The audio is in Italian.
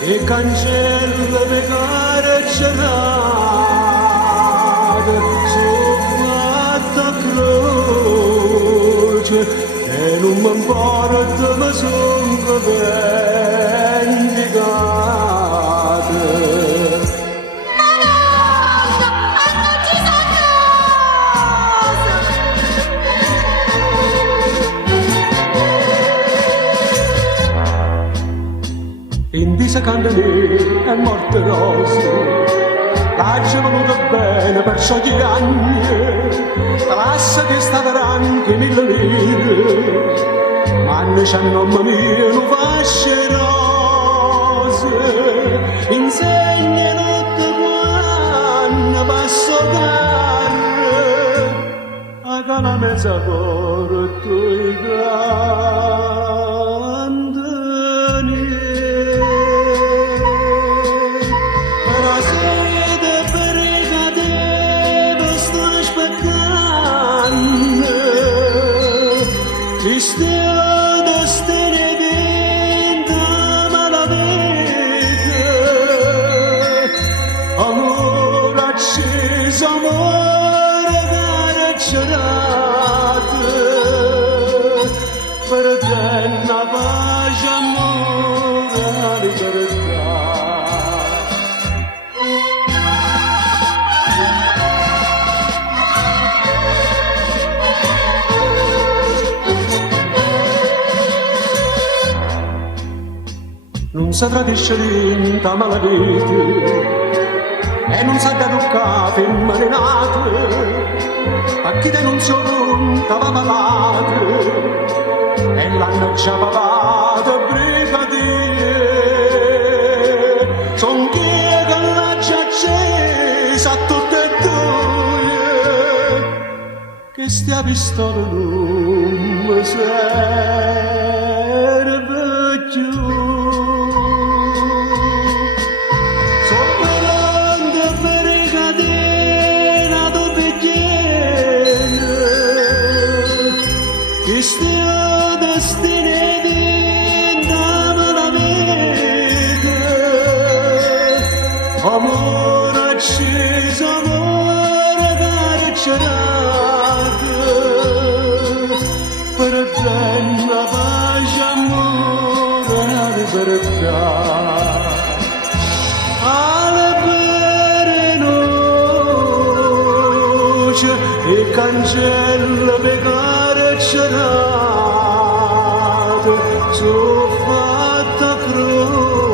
E cancella le carcerate su fatta croce e non mi importa ma sono vendicate. In disa candele è morte rosa, l'agge voluta bene per sciogli anni, lascia che sta anche 1000 lire, ma ne c'hanno mamma mia non fasce rose, insegna notte quando passo carre, a cala mezza corto i cantani. Cristiano stene vinta malavita, amore acceso, amore carcerato, per te una pace, amore, libertà. Non si tradisce l'inta malavita e non sa da toccare immarinate a chi denunzia un'unta va malata e l'hanno già pavata brigadier son chi è che l'ha già accesa a tutte e due che stia pistola non mi serve più. Cristiano destine vinta malavita, amore acceso, amore carcerato, per te una pace, amore, libertà. Alle pere noce e cancella pecare carcerate su fatta croce